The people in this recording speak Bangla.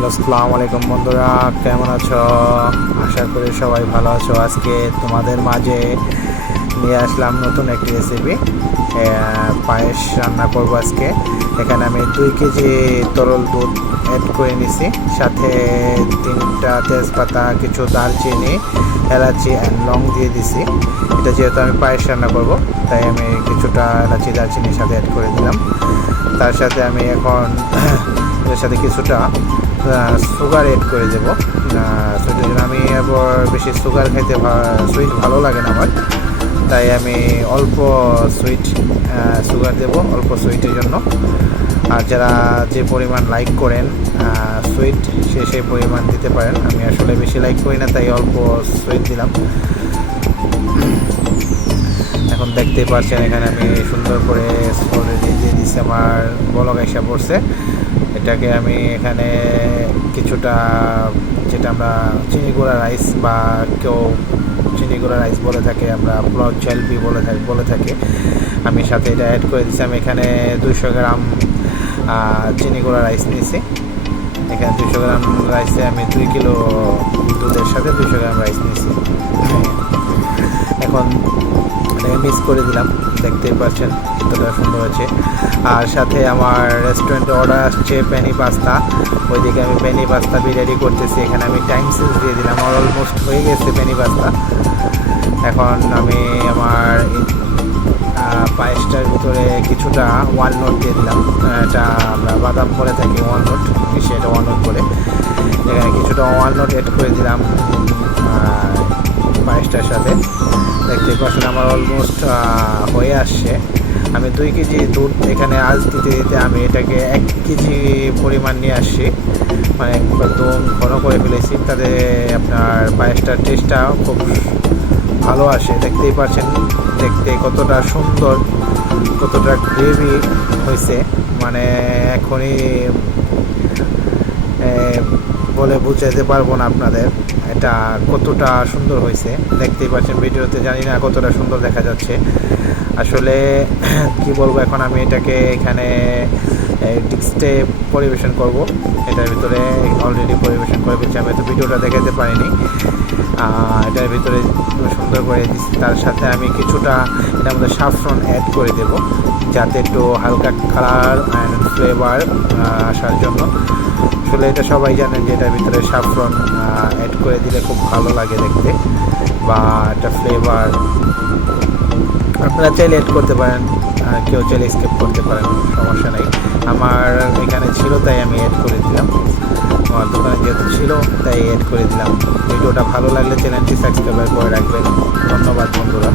হ্যালো, আসসালামু আলাইকুম বন্ধুরা, কেমন আছো? আশা করি সবাই ভালো আছো। আজকে তোমাদের মাঝে নিয়ে আসলাম নতুন একটি রেসিপি। পায়েস রান্না করবো আজকে। এখানে আমি 2 কেজি তরল দুধ অ্যাড করে নিছি, সাথে 3টা তেজপাতা, কিছু দারচিনি, এলাচি অ্যান্ড লং দিয়ে দিছি। এটা যেহেতু আমি পায়েস রান্না করব, তাই আমি কিছুটা এলাচি দারচিনির সাথে অ্যাড করে দিলাম। তার সাথে আমি এখন এর সাথে কিছুটা সুগার এড করে দেবো। সুইটের জন্য আমি আবার বেশি সুগার খাইতে সুইট ভালো লাগে না আমার, তাই আমি অল্প সুগার দেবো, অল্প সুইটের জন্য। আর যারা যে পরিমাণ লাইক করেন সুইট, সেই পরিমাণ দিতে পারেন। আমি আসলে বেশি লাইক করি না, তাই অল্প সুইট দিলাম। এখন দেখতেই পাচ্ছেন এখানে আমি সুন্দর করে অলরেডি দিয়ে দিচ্ছি, আমার বলক এসে পড়ছে। এটাকে আমি এখানে কিছুটা, যেটা আমরা চিনি গুঁড়া রাইস বা কেউ চিনি গুঁড়া রাইস বলে থাকে, আমরা পোলাও জলপি বলে থাকি, আমি সাথে এটা অ্যাড করে দিচ্ছি। আমি এখানে 200 গ্রাম চিনি গুঁড়া রাইস নিয়েছি। এখানে 200 গ্রাম রাইসে আমি 2 কিলো দুধের সাথে 200 গ্রাম রাইস নিয়েছি। এখন মিক্স করে দিলাম, দেখতেই পাচ্ছেন কতটা সুন্দর হয়েছে। আর সাথে আমার রেস্টুরেন্টে অর্ডার আসছে পেনি পাস্তা, ওইদিকে আমি পেনি পাস্তা রেডি করতেছি। এখানে আমি টাইম সেন্স দিয়ে দিলাম, আমার অলমোস্ট হয়ে গেছে পেনি পাস্তা। এখন আমি আমার পায়েসটার ভিতরে কিছুটা ওয়ালনট দিয়ে দিলাম। এটা আমরা বাদাম বলে থাকি, ওয়ালনট, সেটা ওয়ালনট বলে। এখানে কিছুটা ওয়ালনট অ্যাড করে দিলাম পায়েসটার সাথে। দেখতে পাচ্ছেন আমার অলমোস্ট হয়ে আসছে। আমি 2 কেজি দুধ এখানে আজ দিতে আমি এটাকে 1 কেজি পরিমাণ নিয়ে আসছি, মানে একদম ঘন করে ফেলেছি। তাতে আপনার পায়েসটার টেস্টটা খুব ভালো আসে। দেখতেই পাচ্ছেন দেখতে কতটা সুন্দর, কতটা গ্রেভি হয়েছে, মানে এখনই বলে বুঝাতে পারবো না আপনাদের এটা কতটা সুন্দর হয়েছে। দেখতেই পাচ্ছেন ভিডিওতে, জানি না কতটা সুন্দর দেখা যাচ্ছে। আসলে কি বলবো, এখন আমি এটাকে এখানে ডিক্সটে পরিবেশন করব। এটার ভিতরে অলরেডি পরিবেশন করে ফেলছি, আমি তো ভিডিওটা দেখাতে পারিনি। এটার ভিতরে সুন্দর করে দিচ্ছি। তার সাথে আমি কিছুটা এটার মধ্যে সাফরন অ্যাড করে দেব, যাতে একটু হালকা কালার অ্যান্ড ফ্লেভার আসার জন্য। আসলে এটা সবাই জানেন যে এটার ভিতরে সাফরন অ্যাড করে দিলে খুব ভালো লাগে দেখতে, বা একটা ফ্লেভার আপনারা চাইলে অ্যাড করতে পারেন, কেউ চাইলে স্কিপ করতে পারেন, সমস্যা নেই। আমার এখানে ছিল তাই আমি অ্যাড করে দিলাম, আমার দোকানে যেহেতু ছিল তাই অ্যাড করে দিলাম। ভিডিওটা ভালো লাগলে চ্যানেলটি সাবস্ক্রাইব করে রাখবেন। ধন্যবাদ বন্ধুরা।